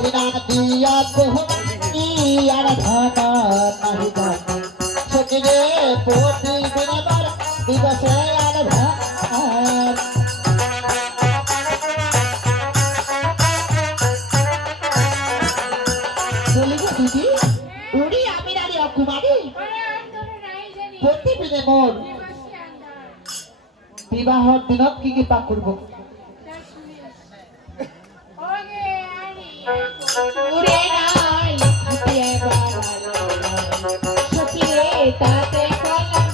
হিনা দিয়া তোহনি আর ধাতা নাহি ধান সকিরে প্রতিদিন বার দিবসে আর ধান বলিব দিদি উড়ি আমি নারী অকুমারী প্রতিদিনে মোর বিবাহর দিনত কি কি পাক করব উড়ে নাই হাতিয়া বাড়ালো সখিরে তাতে কলম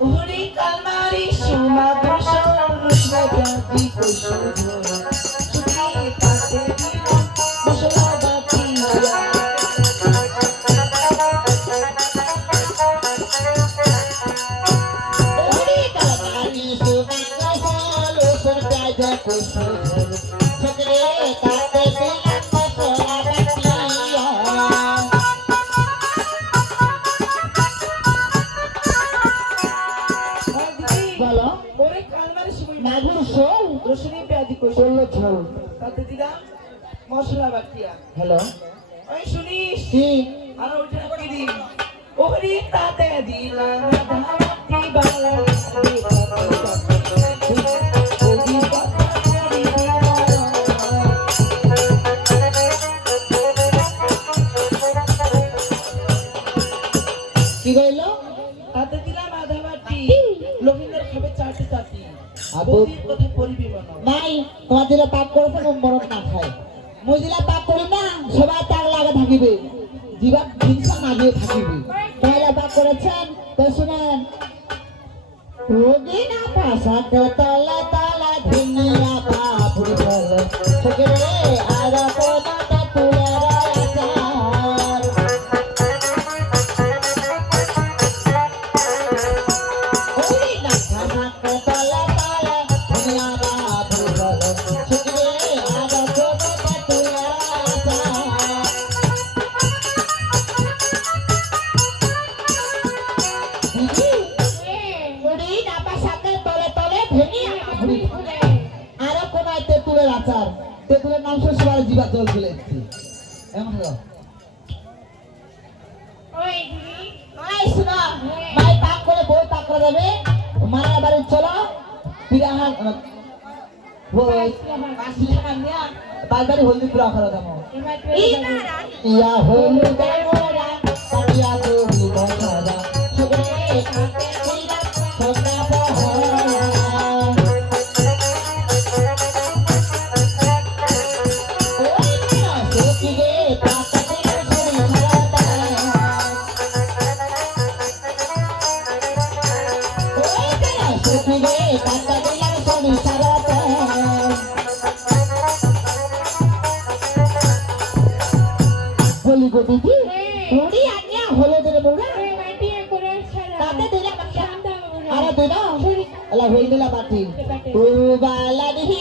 Uri kalmari shuma bhusho rushna jati kusho Shukri pate dila bhusho bati Uri kalmari shuma bhusho rushna jati kusho Shukri pate dila bhusho bati মশলা বাটিয়া হ্যালো ওই শুনিস কি আর ওইটা কি দি ওহরি তাতে দিলাম ধাতি বালা কি কইলো তাতে দিলাম আধা বাটি লবিনের খাবে চারটি চাটি আবু কথা পরিবি বানাও নাই তোমার দিলে পাক করেছে নম্বরত না খায় মই দিলে পাক করি না সবাই তার লাগা থাকিবে জীবা জিনিস মাঝে থাকিবে পয়লা পাক করেছেন তো শুনেন রোগী না পাশাতে তলা তলা ধুনিয়া বাপুরি বলে সগরে আর কোনাটা তুলে রাখা ওই না খানাতে তলা তলা ধুনিয়া বাপুরি বলে সগরে আর কোনাটা তুলে রাখা আরো কোন তেঁতুলের আচার তেঁতুলের নাম শ্বশুর জিবা জল চলে এসেছি এমন ভাই পাক করে বই পাক করে যাবে মারা বাড়ি চলো পিরাহান বাড়ি হলদি পুরা খাওয়া দামো ইয়া হলু দেওরা কাটিয়া করি বসাদা সগরে কাটে কইরা সদা বহরা দিদি ওড়ি আনিয়া হলে ধরে বলরা তাতে দিলা আরে দিলা আলা হই দিলা বাটি ও বালা দিহি